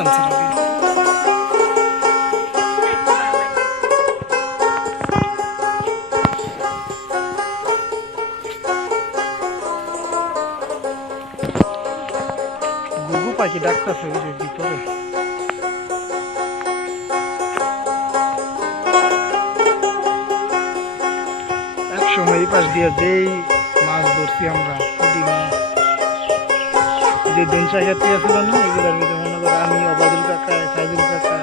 টানছে না। গুগু পাখি ডাকতেছে ওই যে ভিতরে। এক সময় এই পাশ দিয়ে যেই মাছ ধরছি আমরা, পুঁটি মাছ, যে বেঞ্চা খেতে আসছিল না, এগুলোর ভিতরে মনে করো আমি, অবাদুল কাকা, সাইদুল কাকা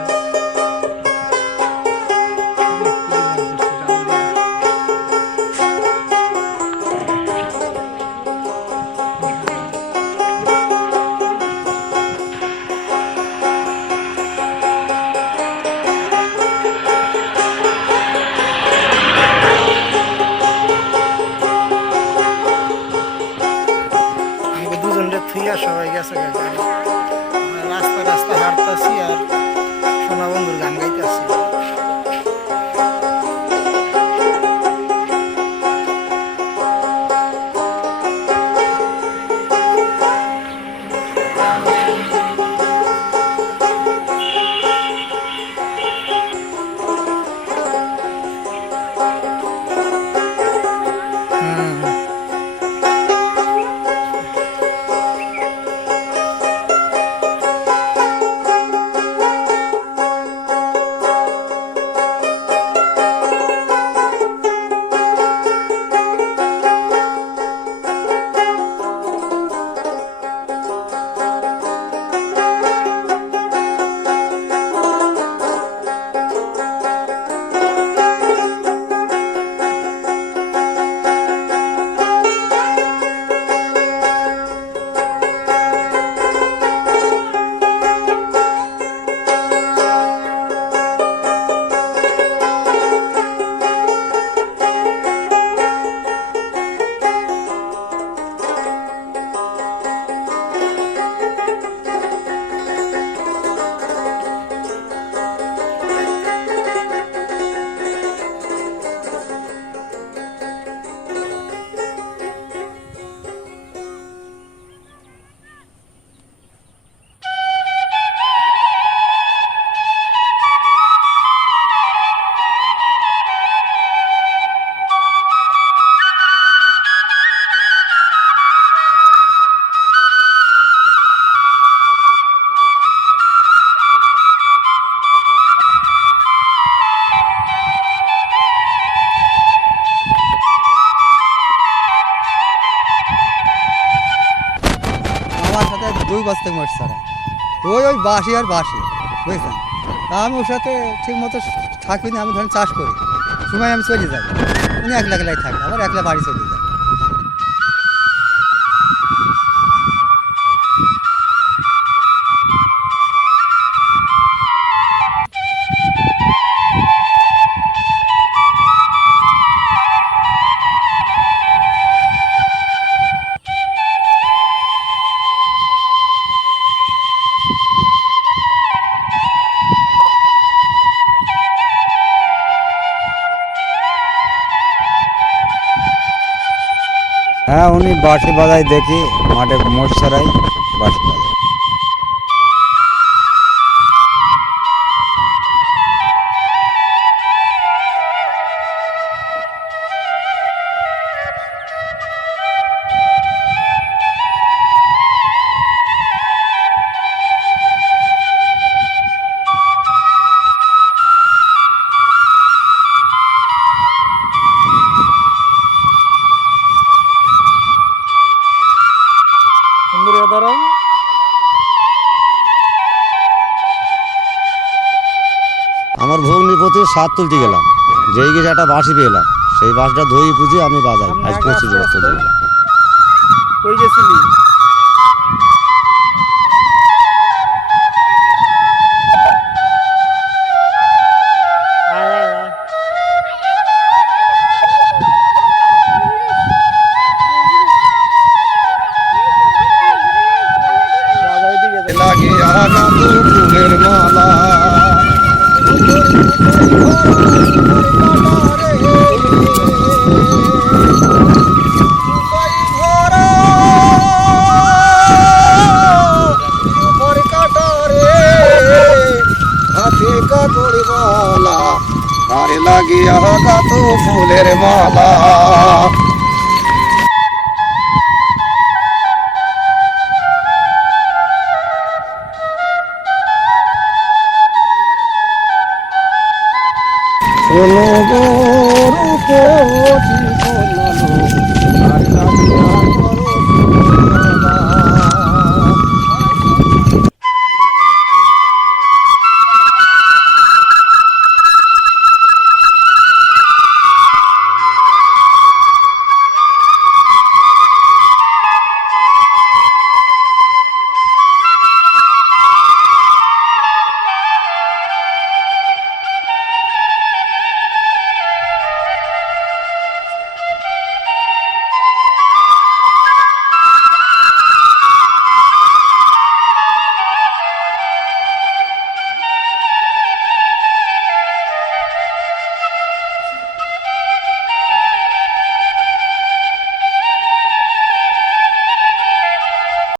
অনেক পুঁটি মাছ ধরছি জাল দিয়ে। আমাকে দুজনটা থুইয়া সবাই গেছে গাড়ি। আমরা রাস্তা রাস্তা হাঁটতেছি আর সোনা বন্ধুর গান গাইতেছি। দুই গাছ থেকে মারছে তারা, ওই ওই বাঁশি আর বাঁশি, বুঝছেন। তা আমি ওর সাথে ঠিক মতো থাকি না, আমি ধরেন চাষ করি, সময় আমি চলে যাই, উনি একলা একলাই থাকে, আবার একলা বাড়ি চলে যায়। হ্যাঁ, উনি বাঁশি বাজায় দেখি, মাঠে মোট ছাড়াই বাঁশি বাজায়। দাঁড়াই আমার ভগ্নিপতি সাত তুলতে গেলাম, যেই গেছে একটা বাঁশি পেলাম, সেই বাঁশটা ধুয়ে পুজো আমি বাজাই। আজ 25 বছর ধরে। কই গেছিলি? ফুলের মালা ফুলের মালা